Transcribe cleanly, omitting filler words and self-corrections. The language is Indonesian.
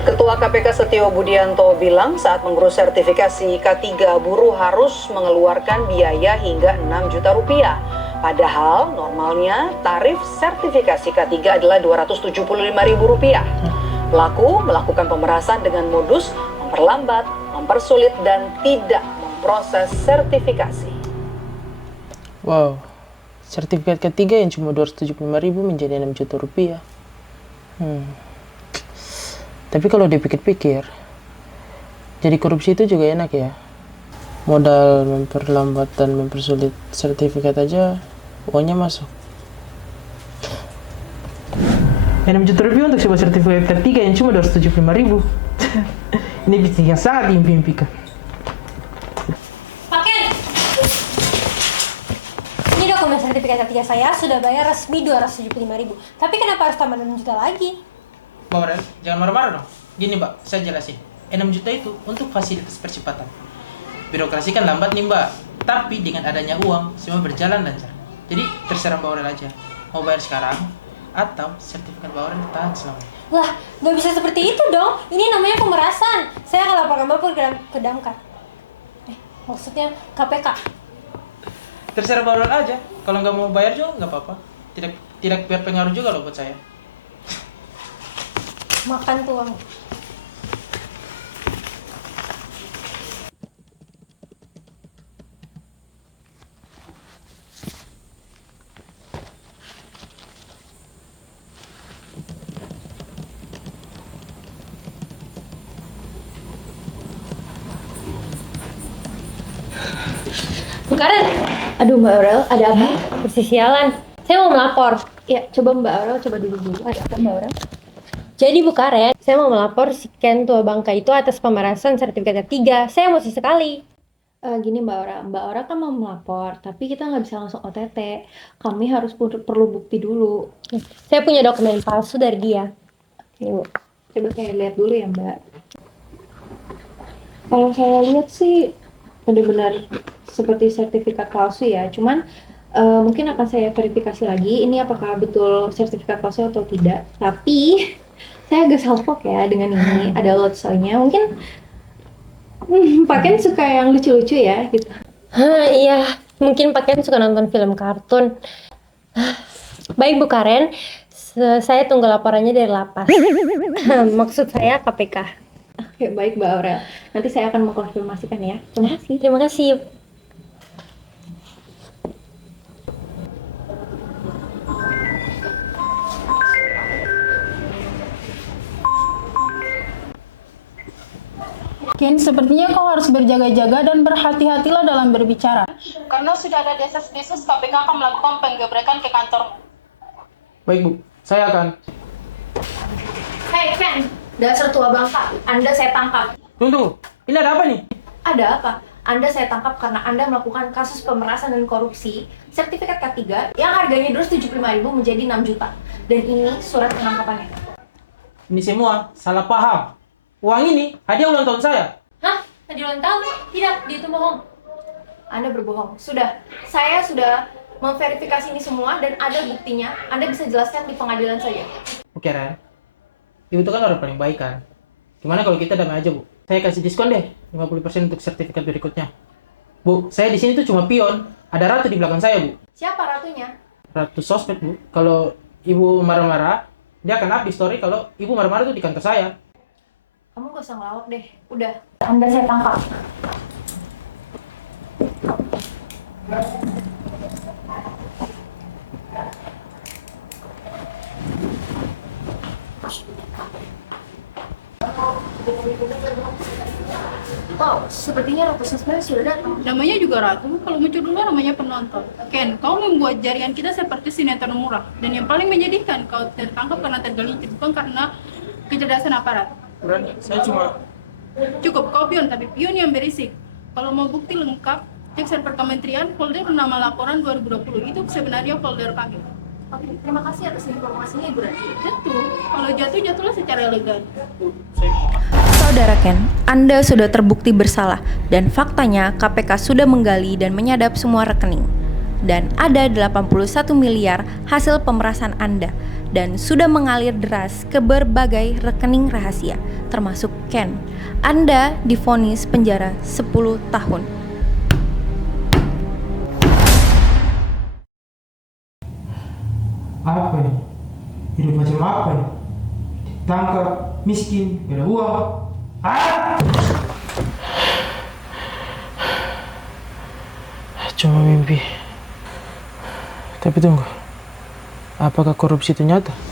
Ketua KPK Setio Budianto bilang saat mengurus sertifikasi K3 buruh harus mengeluarkan biaya hingga 6 juta rupiah. Padahal normalnya tarif sertifikasi K3 adalah Rp275.000. Pelaku melakukan pemerasan dengan modus memperlambat, mempersulit, dan tidak memproses sertifikasi. Wow, sertifikat K3 yang cuma Rp275.000 menjadi Rp6 juta. Tapi kalau dipikir-pikir, jadi korupsi itu juga enak ya. Modal memperlambat dan mempersulit sertifikat aja, uangnya masuk. Rp6 juta untuk sebuah sertifikat K3 yang cuma Rp275.000. Ini bisnis yang sangat diimpi-impikan. Pak Ken! Ini dokumen sertifikat K3 saya sudah bayar resmi Rp275.000. Tapi kenapa harus tambah 6 juta lagi? Mbak Aurel, jangan marah-marah dong. Gini Mbak, saya jelasin. 6 juta itu untuk fasilitas percepatan. Birokrasi kan lambat nih Mbak, tapi dengan adanya uang, semua berjalan lancar. Jadi terserah Mbak Aurel aja, mau bayar sekarang, atau sertifikat Mbak Aurel tahan selamanya. Lah, nggak bisa seperti itu dong. Ini namanya pemerasan. Saya akan laporkan Bapak ke Damkar. Maksudnya KPK. Terserah Mbak Aurel aja, kalau nggak mau bayar juga nggak apa-apa. Tidak berpengaruh juga loh buat saya. Makan tuh uang. Bu Karen, aduh Mbak Aurel, ada apa? Persisialan. Saya mau melapor. Ya, coba Mbak Aurel, coba dulu. Ada apa Mbak Aurel? Jadi Bu Karen, saya mau melapor si Ken Tua Bangka itu atas pemerasan sertifikat K3. Saya emosi sekali. Gini Mbak Aura kan mau melapor, tapi kita nggak bisa langsung OTT. Kami harus perlu bukti dulu. Saya punya dokumen palsu dari dia. Oke Bu, coba saya lihat dulu ya Mbak. Kalau saya lihat sih benar-benar seperti sertifikat palsu ya. Cuman mungkin akan saya verifikasi lagi. Ini apakah betul sertifikat palsu atau tidak. Tapi saya agak salfok ya dengan ini. Ada lotsonya. Mungkin Pak Ken suka yang lucu-lucu ya gitu. Iya, mungkin Pak Ken suka nonton film kartun. Baik Bu Karen, saya tunggu laporannya dari lapas. Maksud saya KPK. Oke, baik Mbak Aurel. Nanti saya akan mengkonfirmasikan ya. Terima kasih. Terima kasih. Ken, sepertinya kau harus berjaga-jaga dan berhati-hatilah dalam berbicara. Karena sudah ada desas-desus KPK akan melakukan penggebrekan ke kantor. Baik Bu, saya akan. Hei Ken, dasar tua bangka, Anda saya tangkap. Tunggu, ini ada apa nih? Ada apa? Anda saya tangkap karena Anda melakukan kasus pemerasan dan korupsi sertifikat K3 yang harganya Rp275.000 menjadi 6 juta. Dan ini surat penangkapannya. Ini semua salah paham. Uang ini hadiah ulang tahun saya. Hah? Tadi ulang tahun? Tidak, dia itu bohong. Anda berbohong. Saya sudah memverifikasi ini semua dan ada buktinya. Anda bisa jelaskan di pengadilan saja. Oke Ren, Ibu itu kan orang paling baik kan. Gimana kalau kita damai aja Bu? Saya kasih diskon deh 50% untuk sertifikat berikutnya. Bu, saya di sini tuh cuma pion. Ada Ratu di belakang saya Bu. Siapa ratunya? Ratu sosmed Bu. Kalau Ibu marah-marah, dia akan update story kalau Ibu marah-marah tuh di kantor saya. Kamu gak usah ngelawak deh. Udah, Anda saya tangkap. Wow, sepertinya Ratu Sosmed sudah datang. Namanya juga Ratu, kalau muncul dulu namanya penonton. Ken, kau membuat jaringan kita seperti sinetron murah. Dan yang paling menyedihkan, kau tertangkap karena tergelincir, bukan karena kecerdasan aparat. Ren, saya cuma... Cukup, kau pion, tapi pion yang berisik. Kalau mau bukti lengkap, cek server kementerian, folder nama laporan 2020. Itu sebenarnya folder kami. Oke, terima kasih atas informasinya Ibu Rati. Jatuh, kalau jatuh-jatuhlah secara elegan. Saudara Ken, Anda sudah terbukti bersalah dan faktanya KPK sudah menggali dan menyadap semua rekening. Dan ada 81 miliar hasil pemerasan Anda dan sudah mengalir deras ke berbagai rekening rahasia termasuk Ken. Anda divonis penjara 10 tahun. Apa ini? Hidup macam apa ini? Tangkap, miskin, gak ada uang. Cuma mimpi. Tapi tunggu, apakah korupsi itu nyata?